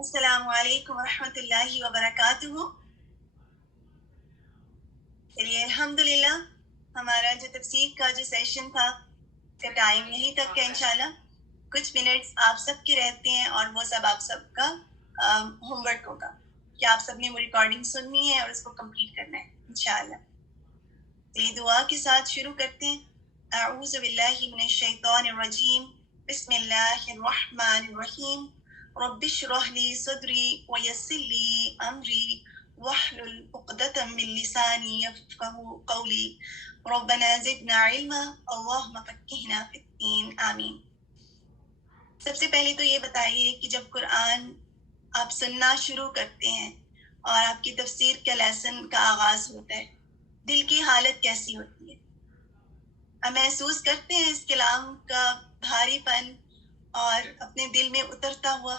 السلام علیکم ورحمۃ اللہ وبرکاتہ. چلیے الحمدللہ ہمارا جو تفسیر کا جو سیشن تھا کا ٹائم یہیں تک ہے. انشاءاللہ کچھ منٹس آپ سب کے رہتے ہیں اور وہ سب آپ سب کا ہوم ورک ہوگا کہ آپ سب نے وہ ریکارڈنگ سننی ہے اور اس کو کمپلیٹ کرنا ہے انشاءاللہ. چلیے دعا کے ساتھ شروع کرتے ہیں. اعوذ باللہ من الشیطان الرجیم. بسم اللہ الرحمن الرحیم. رب اشرح لي صدري ويسر لي امري واحلل عقدة من لساني يفقهوا قولي. ربنا زدنا علما اللهم فقهنا في الدين آمین. سب سے پہلے تو یہ بتائیے کہ جب قرآن آپ سننا شروع کرتے ہیں اور آپ کی تفسیر کا لیسن کا آغاز ہوتا ہے دل کی حالت کیسی ہوتی ہے؟ آپ محسوس کرتے ہیں اس کلام کا بھاری پن اور اپنے دل میں اترتا ہوا؟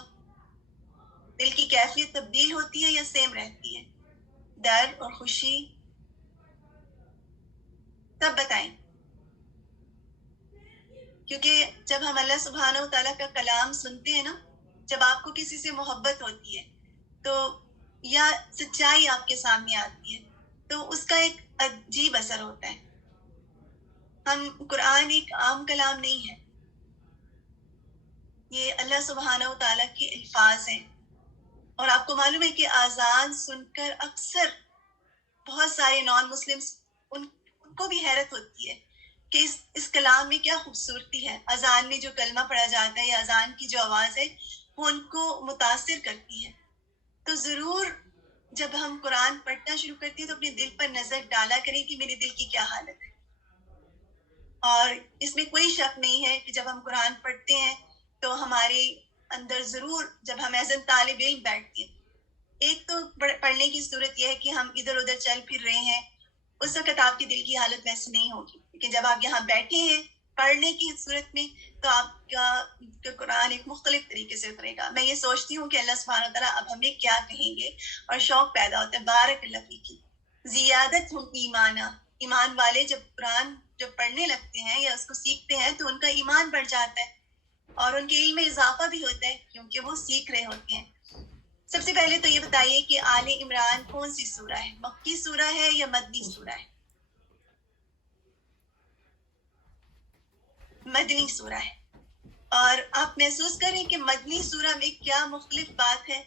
دل کی کیفیت تبدیل ہوتی ہے یا سیم رہتی ہے؟ ڈر اور خوشی سب بتائیں. کیونکہ جب ہم اللہ سبحانہ و تعالیٰ کا کلام سنتے ہیں نا، جب آپ کو کسی سے محبت ہوتی ہے تو یا سچائی آپ کے سامنے آتی ہے تو اس کا ایک عجیب اثر ہوتا ہے. قرآن ایک عام کلام نہیں ہے، یہ اللہ سبحانہ و تعالیٰ کے الفاظ ہیں. اور آپ کو معلوم ہے کہ اذان سن کر اکثر بہت سارے نان مسلمس ان کو بھی حیرت ہوتی ہے کہ اس کلام میں کیا خوبصورتی ہے. اذان میں جو کلمہ پڑھا جاتا ہے یا اذان کی جو آواز ہے وہ ان کو متاثر کرتی ہے. تو ضرور جب ہم قرآن پڑھنا شروع کرتے ہیں تو اپنے دل پر نظر ڈالا کریں کہ میرے دل کی کیا حالت ہے. اور اس میں کوئی شک نہیں ہے کہ جب ہم قرآن پڑھتے ہیں تو ہمارے اندر ضرور جب ہم ایز این طالب علم بیٹھتے ہیں، ایک تو پڑھنے کی صورت یہ ہے کہ ہم ادھر ادھر چل پھر رہے ہیں، اس وقت آپ کی دل کی حالت ویسے نہیں ہوگی. لیکن جب آپ یہاں بیٹھے ہیں پڑھنے کی صورت میں تو آپ کا قرآن ایک مختلف طریقے سے اترے گا. میں یہ سوچتی ہوں کہ اللہ سبحانہ وتعالیٰ اب ہمیں کیا کہیں گے اور شوق پیدا ہوتا ہے. بارک اللہ فیکی. زیادت ہم ایمانہ، ایمان والے جب قرآن جب پڑھنے لگتے ہیں یا اس کو سیکھتے ہیں تو ان کا ایمان بڑھ جاتا ہے اور ان کے علم میں اضافہ بھی ہوتا ہے کیونکہ وہ سیکھ رہے ہوتے ہیں. سب سے پہلے تو یہ بتائیے کہ آل عمران کون سی سورہ ہے؟ مکی سورہ ہے یا مدنی سورہ ہے؟ مدنی سورہ ہے. اور آپ محسوس کریں کہ مدنی سورہ میں کیا مختلف بات ہے.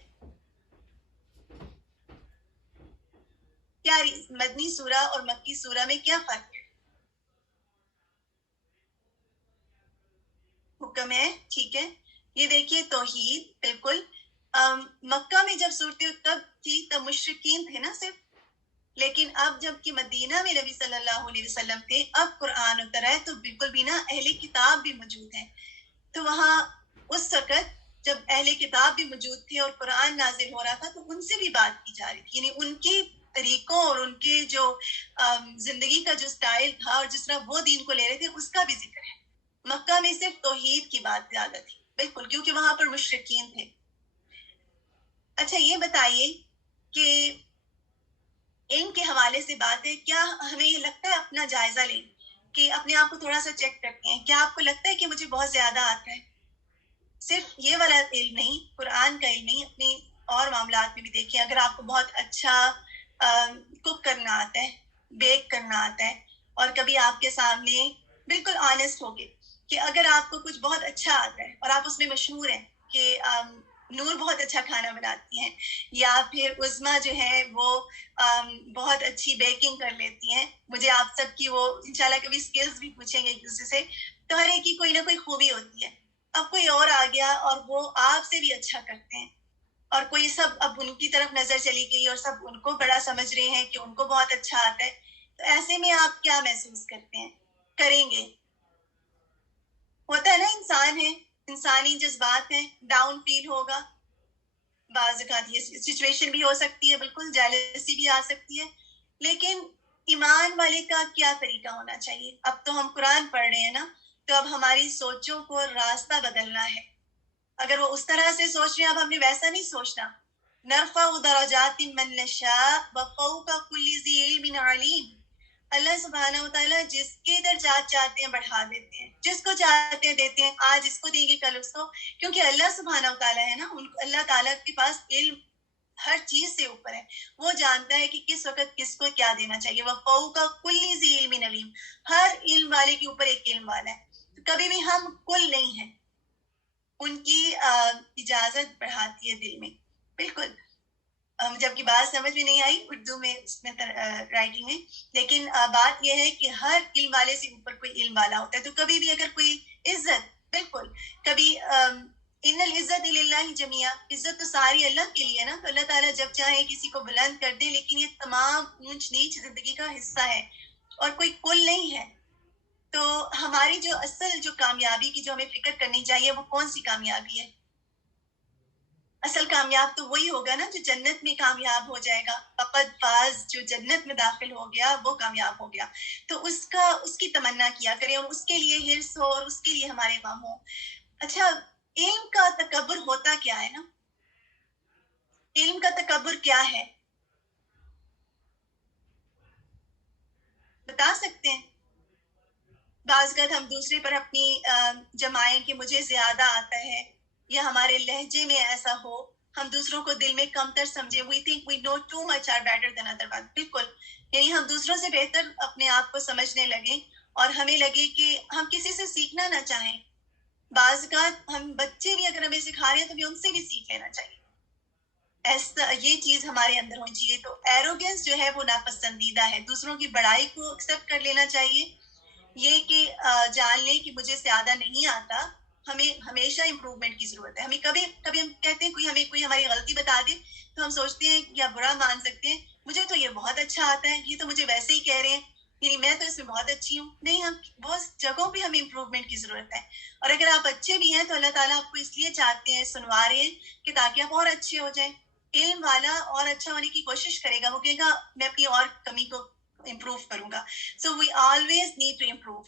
کیا مدنی سورہ اور مکی سورہ میں کیا فرق ہے؟ حکم ہے، ٹھیک ہے. یہ دیکھیے توحید بالکل. مکہ میں جب صورتیں تب تھی تب مشرکین تھے نا صرف، لیکن اب جب کہ مدینہ میں نبی صلی اللہ علیہ وسلم تھے، اب قرآن اترا ہے تو بالکل بھی نا اہل کتاب بھی موجود ہیں. تو وہاں اس وقت جب اہل کتاب بھی موجود تھے اور قرآن نازل ہو رہا تھا تو ان سے بھی بات کی جا رہی تھی، یعنی ان کے طریقوں اور ان کے جو زندگی کا جو سٹائل تھا اور جس طرح وہ دین کو لے رہے تھے اس کا بھی ذکر ہے. مکہ میں صرف توحید کی بات زیادہ تھی بالکل، کیونکہ وہاں پر مشرکین تھے. اچھا یہ بتائیے کہ علم کے حوالے سے بات ہے، کیا ہمیں یہ لگتا ہے اپنا جائزہ لیں کہ اپنے آپ کو تھوڑا سا چیک کرتے ہیں، کیا آپ کو لگتا ہے کہ مجھے بہت زیادہ آتا ہے؟ صرف یہ والا علم نہیں، قرآن کا علم نہیں، اپنے اور معاملات میں بھی دیکھیں. اگر آپ کو بہت اچھا کوک کرنا آتا ہے، بیک کرنا آتا ہے، اور کبھی آپ کے سامنے بالکل آنےسٹ ہوگے کہ اگر آپ کو کچھ بہت اچھا آتا ہے اور آپ اس میں مشہور ہیں کہ نور بہت اچھا کھانا بناتی ہیں، یا پھر عظمیٰ جو ہے وہ بہت اچھی بیکنگ کر لیتی ہیں. مجھے آپ سب کی وہ انشاءاللہ کبھی سکلز بھی پوچھیں گے ایک دوسرے سے. تو ہر ایک کی کوئی نہ کوئی خوبی ہوتی ہے. اب کوئی اور آ گیا اور وہ آپ سے بھی اچھا کرتے ہیں، اور کوئی سب اب ان کی طرف نظر چلی گئی اور سب ان کو بڑا سمجھ رہے ہیں کہ ان کو بہت اچھا آتا ہے. تو ایسے میں آپ کیا محسوس کرتے ہیں، کریں گے؟ ہوتا ہے نا، انسان ہے، انسانی جذبات ہیں، ڈاؤن فیل ہوگا. بعض اوقات یہ سچویشن بھی ہو سکتی ہے، بالکل جیلسی بھی آ سکتی ہے. لیکن ایمان والے کا کیا طریقہ ہونا چاہیے؟ اب تو ہم قرآن پڑھ رہے ہیں نا، تو اب ہماری سوچوں کو راستہ بدلنا ہے. اگر وہ اس طرح سے سوچ رہے ہیں، اب ہم نے ویسا نہیں سوچنا. نرفع درجات من نشاء وفوق کل ذی علم علیم. اللہ سبحانہ و تعالیٰ جس کے درجات چاہتے ہیں بڑھا دیتے ہیں, جس کو چاہتے ہیں دیتے ہیں, آج اس کو دیں گے کل اس کو, کیونکہ اللہ سبحانہ و تعالیٰ ہے نا, اللہ تعالیٰ کے پاس علم ہر چیز سے اوپر ہے, وہ جانتا ہے کہ کس وقت کس کو کیا دینا چاہیے. وَفَوْقَ كُلِّ ذِي عِلْمٍ عَلِيمٍ, ہر علم والے کے اوپر ایک علم والا ہے. کبھی بھی ہم کل نہیں ہیں, ان کی اجازت بڑھاتی ہے دل میں. بالکل, جبکہ بات سمجھ میں نہیں آئی اردو میں, اس میں رائٹنگ میں, لیکن بات یہ ہے کہ ہر علم والے سے اوپر کوئی علم والا ہوتا ہے. تو کبھی بھی اگر کوئی عزت, بالکل کبھی ان العزت للہ جمیعا, عزت تو ساری اللہ کے لیے نا, تو اللہ تعالیٰ جب چاہے کسی کو بلند کر دے, لیکن یہ تمام اونچ نیچ زندگی کا حصہ ہے اور کوئی کل نہیں ہے. تو ہماری جو اصل جو کامیابی کی جو ہمیں فکر کرنی چاہیے وہ کون سی کامیابی ہے؟ اصل کامیاب تو وہی ہوگا نا جو جنت میں کامیاب ہو جائے گا. فقط فاز, جو جنت میں داخل ہو گیا وہ کامیاب ہو گیا. تو اس کی تمنا کیا کریں اور اس کے لیے حرص ہو اور اس کے لیے ہمارے کام ہو. اچھا, علم کا تکبر ہوتا کیا ہے نا, علم کا تکبر کیا ہے بتا سکتے ہیں؟ بعض اوقات ہم دوسرے پر اپنی جمائیں کہ مجھے زیادہ آتا ہے, یا ہمارے لہجے میں ایسا ہو, ہم دوسروں کو دل میں کم تر سمجھے. we think we know too much are better than other one. بالکل, یعنی ہم دوسروں سے بہتر اپنے آپ کو سمجھنے لگیں اور ہمیں لگے کہ ہم کسی سے سیکھنا نہ چاہیں. بعض اوقات ہم بچے بھی اگر ہمیں سکھا رہے ہیں تو بھی ان سے بھی سیکھ لینا چاہیے. ایسا یہ چیز ہمارے اندر ہونی چاہیے. تو ایروگنس جو ہے وہ ناپسندیدہ ہے. دوسروں کی بڑائی کو ایکسیپٹ کر لینا چاہیے, یہ کہ جان لیں کہ مجھے زیادہ نہیں آتا, ہمیں ہمیشہ امپروومنٹ کی ضرورت ہے. ہمیں کبھی ہم کہتے ہیں کوئی ہماری غلطی بتا دے تو ہم سوچتے ہیں یا برا مان سکتے ہیں, مجھے تو یہ بہت اچھا آتا ہے, یہ تو مجھے ویسے ہی کہہ رہے ہیں, یعنی میں تو اس میں بہت اچھی ہوں. نہیں, ہم بہت جگہوں پہ ہمیں امپروومنٹ کی ضرورت ہے. اور اگر آپ اچھے بھی ہیں تو اللہ تعالیٰ آپ کو اس لیے چاہتے ہیں, سنوا رہے ہیں کہ تاکہ آپ اور اچھے ہو جائیں. علم والا اور اچھا ہونے کی کوشش کرے گا, وہ کہے گا میں اپنی اور کمی کو امپروو کروں گا. So we always need to improve.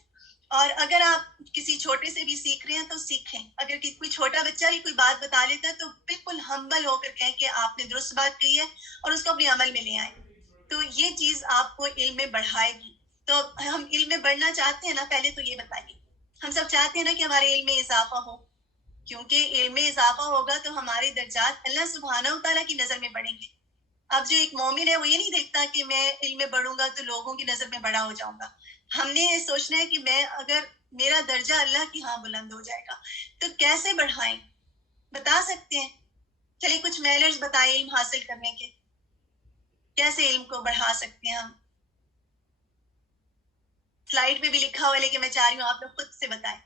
اور اگر آپ کسی چھوٹے سے بھی سیکھ رہے ہیں تو سیکھیں. اگر کوئی چھوٹا بچہ بھی کوئی بات بتا لیتا ہے تو بالکل ہمبل ہو کر کہیں کہ آپ نے درست بات کہی ہے اور اس کو اپنے عمل میں لے آئیں. تو یہ چیز آپ کو علم میں بڑھائے گی. تو ہم علم میں بڑھنا چاہتے ہیں نا, پہلے تو یہ بتائیے, ہم سب چاہتے ہیں نا کہ ہمارے علم میں اضافہ ہو, کیونکہ علم میں اضافہ ہوگا تو ہمارے درجات اللہ سبحانہ و تعالیٰ کی نظر میں بڑھیں گے. اب جو ایک مومن ہے وہ یہ نہیں دیکھتا کہ میں علم میں بڑھوں گا تو لوگوں کی نظر میں بڑا ہو جاؤں گا. ہم نے یہ سوچنا ہے کہ میں اگر میرا درجہ اللہ کی ہاں بلند ہو جائے گا تو کیسے بڑھائیں, بتا سکتے ہیں؟ چلیے کچھ مینرز بتائیں علم حاصل کرنے کے, کیسے علم کو بڑھا سکتے ہیں ہم. سلائیڈ پہ بھی لکھا ہوا ہے لیکن میں چاہ رہی ہوں آپ لوگ خود سے بتائیں.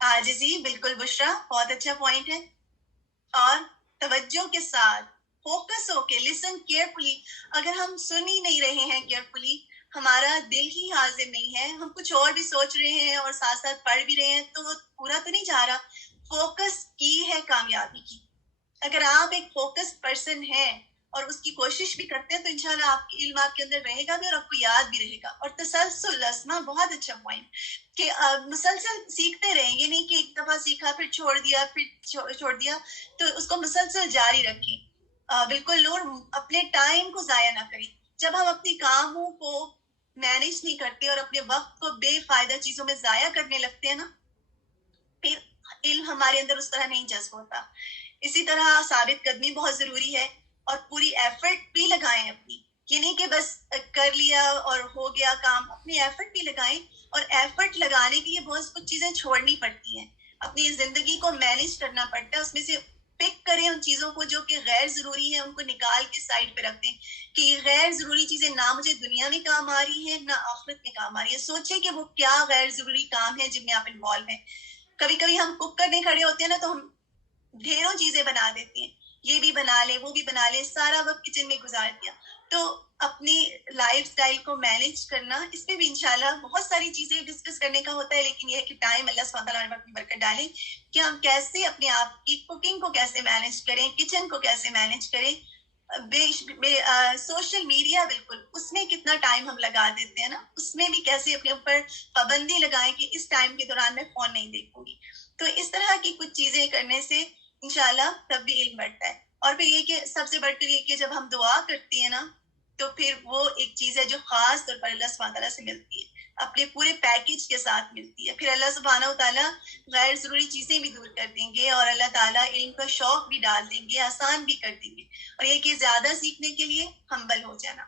عاجزی, بالکل بشرا, بہت اچھا پوائنٹ ہے. اور توجہ کے ساتھ, فوکس ہو کے, لسن کیئرفلی. اگر ہم سن ہی نہیں رہے ہیں کیئرفلی, ہمارا دل ہی حاضر نہیں ہے, ہم کچھ اور بھی سوچ رہے ہیں اور ساتھ ساتھ پڑھ بھی رہے ہیں, تو وہ پورا تو نہیں جا رہا. فوکس کی ہے کامیابی کی. اگر آپ ایک فوکس پرسن ہیں اور اس کی کوشش بھی کرتے ہیں تو انشاءاللہ آپ کی علم آپ کے اندر رہے گا بھی اور آپ کو یاد بھی رہے گا. اور تسلسل, اسما, بہت اچھا پوائنٹ, کہ مسلسل سیکھتے رہیں. یہ نہیں کہ ایک دفعہ سیکھا پھر چھوڑ دیا, تو اس کو مسلسل جاری رکھیں. بالکل نور, اپنے ٹائم کو ضائع نہ کریں. جب ہم اپنی کاموں کو مینج نہیں کرتے اور اپنے وقت کو بے فائدہ چیزوں میں ضائع کرنے لگتے ہیں نا, پھر علم ہمارے اندر اس طرح نہیں جذب ہوتا. اسی طرح ثابت قدمی بہت ضروری ہے, اور پوری ایفرٹ بھی لگائیں اپنی. یہ نہیں کہ بس کر لیا اور ہو گیا کام, اپنی ایفرٹ بھی لگائیں. اور ایفرٹ لگانے کے لیے بہت کچھ چیزیں چھوڑنی پڑتی ہیں, اپنی زندگی کو مینج کرنا پڑتا ہے. اس میں سے پک کریں ان چیزوں کو جو کہ غیر ضروری ہیں, ان کو نکال کے سائڈ پہ رکھ دیں کہ یہ غیر ضروری چیزیں نہ مجھے دنیا میں کام آ رہی ہیں نہ آخرت میں کام آ رہی ہے. سوچیں کہ وہ کیا غیر ضروری کام ہے جن میں آپ انوالو ہیں. کبھی کبھی ہم کوک کرنے کھڑے ہوتے ہیں نا, تو ہم ڈھیروں چیزیں بنا دیتی ہیں, یہ بھی بنا لیں وہ بھی بنا لیں, سارا وقت کچن میں گزار دیا. تو اپنی لائف سٹائل کو مینج کرنا, اس میں بھی انشاءاللہ بہت ساری چیزیں ڈسکس کرنے کا ہوتا ہے, لیکن یہ ہے کہ ٹائم اللہ سبحانہ وتعالیٰ نے وقت میں برکت ڈالیں کہ ہم کیسے اپنے آپ کی کوکنگ کو کیسے مینج کریں, کچن کو کیسے مینج کریں. سوشل میڈیا, بالکل اس میں کتنا ٹائم ہم لگا دیتے ہیں نا, اس میں بھی کیسے اپنے اوپر پابندی لگائیں کہ اس ٹائم کے دوران میں فون نہیں دیکھوں گی. تو اس طرح کی کچھ چیزیں کرنے سے انشاءاللہ تب بھی علم بڑھتا ہے. اور پھر یہ کہ سب سے بڑھ کر یہ کہ جب ہم دعا کرتے ہیں نا, تو پھر وہ ایک چیز ہے جو خاص طور پر اللہ سبحانہ تعالیٰ سے ملتی ہے، اپنے پورے پیکج کے ساتھ ملتی ہے. پھر اللہ سبحانہ تعالیٰ غیر ضروری چیزیں بھی دور کر دیں گے اور اللہ تعالیٰ علم کا شوق بھی ڈال دیں گے، آسان بھی کر دیں گے. اور یہ کہ زیادہ سیکھنے کے لیے ہمبل ہو جانا.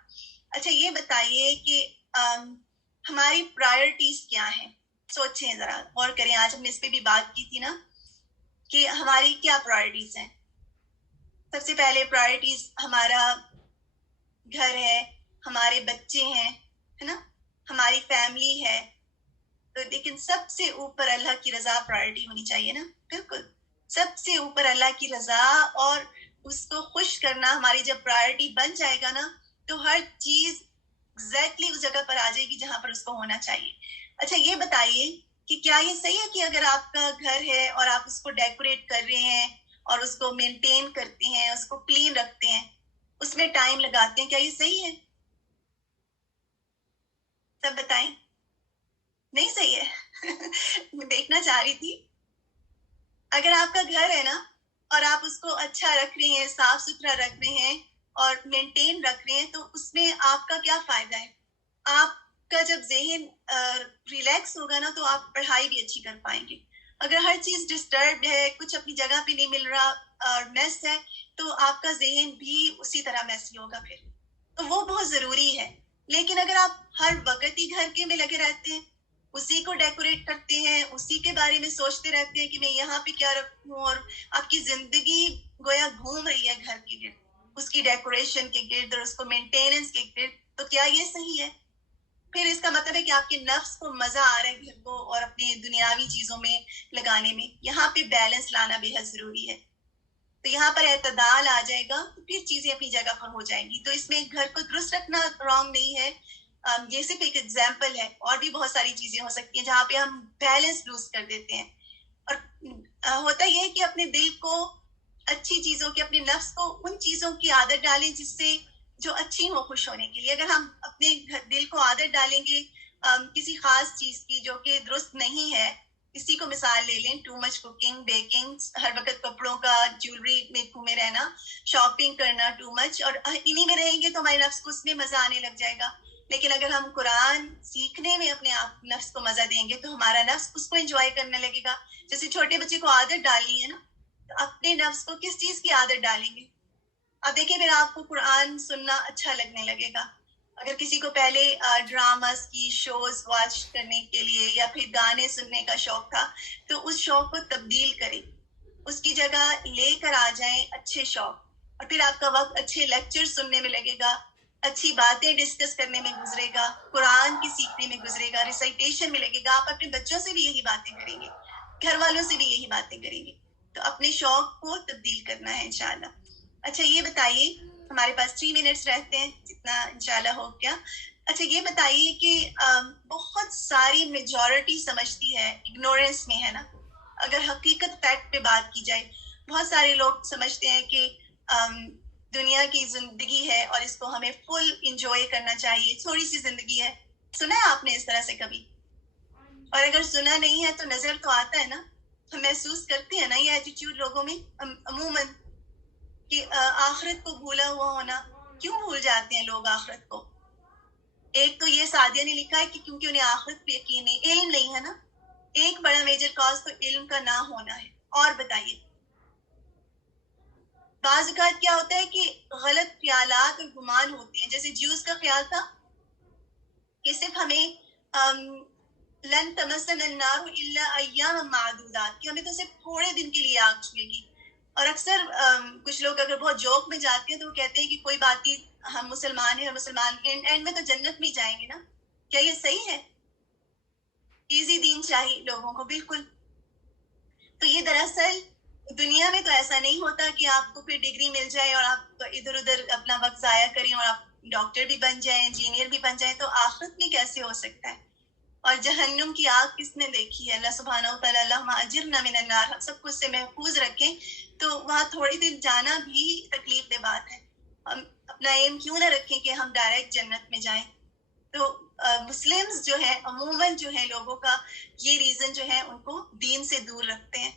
اچھا یہ بتائیے کہ ہماری پرائرٹیز کیا ہیں؟ سوچیں ذرا، غور کریں. آج ہم نے اس پہ بھی بات کی تھی نا کہ ہماری کیا پرائرٹیز ہیں. سب سے پہلے پرائرٹیز ہمارا گھر ہے، ہمارے بچے ہیں، ہے نا، ہماری فیملی ہے. تو لیکن سب سے اوپر اللہ کی رضا پرائرٹی ہونی چاہیے نا. بالکل سب سے اوپر اللہ کی رضا اور اس کو خوش کرنا ہماری جب پرائرٹی بن جائے گا نا تو ہر چیز ایگزیکٹلی اس جگہ پر آ جائے گی جہاں پر اس کو ہونا چاہیے. اچھا یہ بتائیے کہ کیا یہ صحیح ہے کہ اگر آپ کا گھر ہے اور آپ اس کو ڈیکوریٹ کر رہے ہیں اور اس کو مینٹین کرتے ہیں، اس کو کلین رکھتے ہیں، اس میں ٹائم لگاتے ہیں، کیا یہ صحیح ہے؟ سب بتائیں. نہیں صحیح ہے. میں دیکھنا چاہ رہی تھی. اگر آپ کا گھر ہے نا اور آپ اس کو اچھا رکھ رہے ہیں، صاف ستھرا رکھ رہے ہیں اور مینٹین رکھ رہے ہیں، تو اس میں آپ کا کیا فائدہ ہے؟ آپ کا جب ذہن ریلیکس ہوگا نا تو آپ پڑھائی بھی اچھی کر پائیں گے. اگر ہر چیز ڈسٹربڈ ہے، کچھ اپنی جگہ پہ نہیں مل رہا اور میس ہے، تو آپ کا ذہن بھی اسی طرح میسی ہوگا پھر. تو وہ بہت ضروری ہے. لیکن اگر آپ ہر وقت ہی گھر کے میں لگے رہتے ہیں، اسی کو ڈیکوریٹ کرتے ہیں، اسی کے بارے میں سوچتے رہتے ہیں کہ میں یہاں پہ کیا رکھوں، اور آپ کی زندگی گویا گھوم رہی ہے گھر کے گرد، اس کی ڈیکوریشن کے گرد اور اس کو مینٹیننس کے گرد، تو کیا یہ صحیح ہے؟ پھر اس کا مطلب ہے کہ آپ کے نفس کو مزہ آ رہا ہے گھر کو اور اپنے دنیاوی چیزوں میں لگانے میں. یہاں پہ بیلنس لانا بے حد ضروری ہے. تو یہاں پر اعتدال آ جائے گا تو پھر چیزیں اپنی جگہ پر ہو جائیں گی. تو اس میں گھر کو درست رکھنا رانگ نہیں ہے. یہ صرف ایک ایگزامپل ہے، اور بھی بہت ساری چیزیں ہو سکتی ہیں جہاں پہ ہم بیلنس لوز کر دیتے ہیں. اور ہوتا یہ ہے کہ اپنے دل کو اچھی چیزوں کی، اپنے نفس کو ان چیزوں کی عادت ڈالیں جس سے جو اچھی ہو خوش ہونے کے لیے. اگر ہم اپنے دل کو عادت ڈالیں گے کسی خاص چیز کی جو کہ درست نہیں ہے، اسی کو مثال لے لیں، ٹو مچ کوکنگ، بیکنگ، ہر وقت کپڑوں کا، جیولری میں گھومے رہنا، شاپنگ کرنا ٹو مچ، اور انہی میں رہیں گے تو ہمارے نفس کو اس میں مزہ آنے لگ جائے گا. لیکن اگر ہم قرآن سیکھنے میں اپنے آپ نفس کو مزہ دیں گے تو ہمارا نفس اس کو انجوائے کرنے لگے گا. جیسے چھوٹے بچے کو عادت ڈالنی ہے نا، تو اپنے نفس کو کس چیز کی عادت ڈالیں گے؟ اب دیکھیں پھر آپ کو قرآن سننا اچھا لگنے لگے گا. اگر کسی کو پہلے ڈراماز کی شوز واچ کرنے کے لیے یا پھر گانے سننے کا شوق تھا، تو اس شوق کو تبدیل کریں، اس کی جگہ لے کر آ جائیں اچھے شوق. اور پھر آپ کا وقت اچھے لیکچر سننے میں لگے گا، اچھی باتیں ڈسکس کرنے میں گزرے گا، قرآن کی سیکھنے میں گزرے گا، ریسائٹیشن میں لگے گا. آپ اپنے بچوں سے بھی یہی باتیں کریں گے، گھر والوں سے بھی یہی باتیں کریں گے. تو اپنے شوق کو تبدیل کرنا ہے انشاءاللہ. اچھا یہ بتائیے، ہمارے پاس 3 منٹس رہتے ہیں، جتنا انشاءاللہ ہو گیا. اچھا یہ بتائیے کہ بہت ساری میجورٹی سمجھتی ہے، اگنورینس میں ہے نا. اگر حقیقت فیکٹ پہ بات کی جائے، بہت سارے لوگ سمجھتے ہیں کہ دنیا کی زندگی ہے اور اس کو ہمیں فل انجوائے کرنا چاہیے، تھوڑی سی زندگی ہے. سنا ہے آپ نے اس طرح سے کبھی؟ اور اگر سنا نہیں ہے تو نظر تو آتا ہے نا، ہم محسوس کرتے ہیں نا یہ ایٹیٹیوڈ لوگوں میں عموماً، کہ آخرت کو بھولا ہوا ہونا. کیوں بھول جاتے ہیں لوگ آخرت کو؟ ایک تو یہ سعدیہ نے لکھا ہے کہ کیونکہ انہیں آخرت پہ یقین نہیں، علم نہیں ہے نا. ایک بڑا میجر کاز تو علم کا نہ ہونا ہے. اور بتائیے، بعض اوقات کیا ہوتا ہے کہ غلط خیالات اور گمان ہوتے ہیں. جیسے جیوز کا خیال تھا کہ صرف ہمیں لن تمسنا النار الا ایاما معدودات، کہ ہمیں تو صرف تھوڑے دن کے لیے آگ چھوئے گی. اور اکثر کچھ لوگ اگر بہت جوک میں جاتے ہیں تو وہ کہتے ہیں کہ کوئی بات نہیں، ہم مسلمان ہیں اور مسلمان اینڈ میں تو جنت میں ہی جائیں گے نا. کیا یہ صحیح ہے؟ ایزی دین چاہیے لوگوں کو، بالکل. تو یہ دراصل دنیا میں تو ایسا نہیں ہوتا کہ آپ کو پھر ڈگری مل جائے اور آپ ادھر ادھر اپنا وقت ضائع کریں اور آپ ڈاکٹر بھی بن جائیں، انجینئر بھی بن جائیں. تو آخرت میں کیسے ہو سکتا ہے؟ اور جہنم کی آگ کس نے دیکھی ہے؟ اللہ سبحانہ و تعالیٰ اللہم اجرنا من النار، ہم سب کو اس سے محفوظ رکھیں. تو وہاں تھوڑی دن جانا بھی تکلیف دہ بات ہے. ہم اپنا ایم کیوں نہ رکھیں کہ ہم ڈائریکٹ جنت میں جائیں. تو مسلمز جو ہے عموماً جو ہے لوگوں کا یہ ریزن جو ہے ان کو دین سے دور رکھتے ہیں.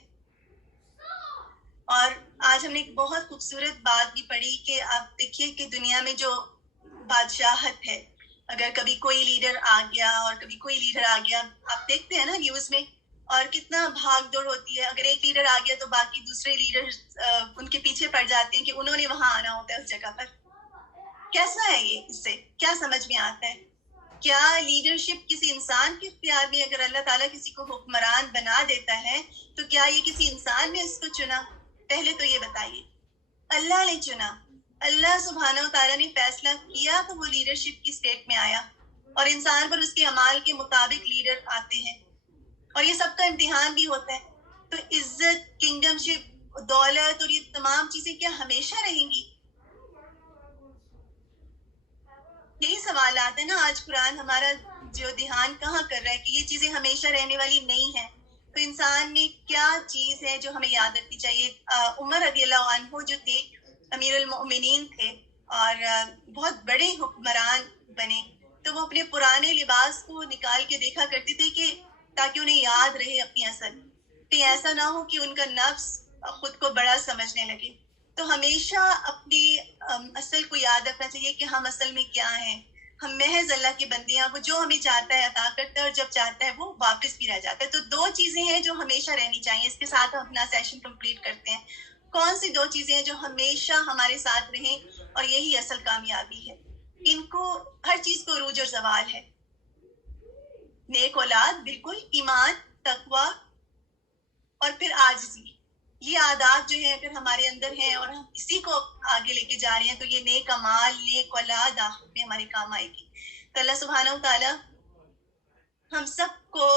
اور آج ہم نے ایک بہت خوبصورت بات بھی پڑھی کہ آپ دیکھیے کہ دنیا میں جو بادشاہت ہے. اگر کبھی کوئی لیڈر آ گیا اور کبھی کوئی لیڈر آ گیا, آپ دیکھتے ہیں نا نیوز میں, اور کتنا بھاگ دوڑ ہوتی ہے. اگر ایک لیڈر آ گیا تو باقی دوسرے لیڈر ان کے پیچھے پڑ جاتے ہیں کہ انہوں نے وہاں آنا ہوتا ہے اس جگہ پر. کیسا ہے یہ؟ اس سے کیا سمجھ میں آتا ہے؟ کیا لیڈرشپ کسی انسان کے اختیار میں؟ اگر اللہ تعالیٰ کسی کو حکمران بنا دیتا ہے تو کیا یہ کسی انسان نے اس کو چنا؟ پہلے تو یہ بتائیے. اللہ نے چنا, اللہ سبحانہ و تعالیٰ نے فیصلہ کیا تو وہ لیڈرشپ کی سٹیٹ میں آیا, اور انسان پر اس کے اعمال کے مطابق لیڈر آتے ہیں, اور یہ سب کا امتحان بھی ہوتا ہے. تو عزت, کنگڈم شپ, دولت اور یہ تمام چیزیں کیا ہمیشہ رہیں گی؟ یہی سوالات ہے نا. آج قرآن ہمارا جو دھیان کہاں کر رہا ہے کہ یہ چیزیں ہمیشہ رہنے والی نہیں ہیں. تو انسان میں کیا چیز ہے جو ہمیں یاد رکھنی چاہیے؟ عمر رضی اللہ عنہ جو تھے, امیر المؤمنین تھے اور بہت بڑے حکمران بنے, تو وہ اپنے پرانے لباس کو نکال کے دیکھا کرتے تھے کہ تاکہ انہیں یاد رہے اپنی اصل, کہ ایسا نہ ہو کہ ان کا نفس خود کو بڑا سمجھنے لگے. تو ہمیشہ اپنی اصل کو یاد رکھنا چاہیے کہ ہم اصل میں کیا ہیں. ہم محض اللہ کی بندے ہیں, وہ جو ہمیں چاہتا ہے عطا کرتا ہے, اور جب چاہتا ہے وہ واپس بھی رہ جاتا ہے. تو دو چیزیں ہیں جو ہمیشہ رہنی چاہیے. اس کے ساتھ ہم اپنا سیشن کمپلیٹ کرتے ہیں. کون سی دو چیزیں ہیں جو ہمیشہ ہمارے ساتھ رہیں, اور یہی اصل کامیابی ہے. ان کو ہر چیز کو عروج اور زوال ہے. نیک اولاد, بالکل, ایمان, تقوی, اور پھر عاجزی. یہ عادات جو ہیں اگر ہمارے اندر ہیں اور ہم اسی کو آگے لے کے جا رہے ہیں تو یہ نیک اعمال, نیک اولاد آخر میں ہمارے کام آئے گی. تو اللہ سبحانہ و تعالیٰ ہم سب کو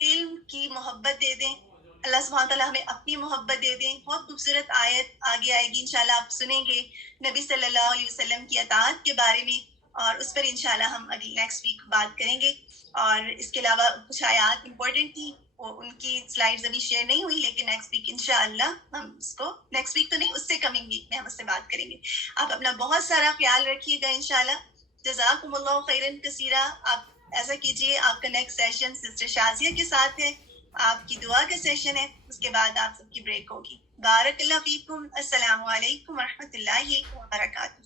علم کی محبت دے دیں. اللہ سبحانہ و تعالیٰ ہمیں اپنی محبت دے دیں. بہت خوبصورت آیت آگے آئے گی انشاءاللہ, آپ سنیں گے نبی صلی اللہ علیہ وسلم کی اطاعت کے بارے میں, اور اس پر انشاءاللہ ہم اگلی نیکسٹ ویک بات کریں گے. اور اس کے علاوہ کچھ آیات امپورٹنٹ تھی, وہ ان کی سلائیڈز ابھی شیئر نہیں ہوئی, لیکن نیکسٹ ویک انشاءاللہ ہم اس کو, نیکسٹ ویک تو نہیں, اس سے کمنگ ویک میں ہم اس سے بات کریں گے. آپ اپنا بہت سارا خیال رکھیے گا انشاءاللہ. جزاکم اللہ خیرن کثیرہ. آپ ایسا کیجیے, آپ کا نیکسٹ سیشن سسٹر شازیہ کے ساتھ ہے, آپ کی دعا کا سیشن ہے, اس کے بعد آپ سب کی بریک ہوگی. بارک اللہ فیکم. السلام علیکم ورحمۃ اللہ وبرکاتہ.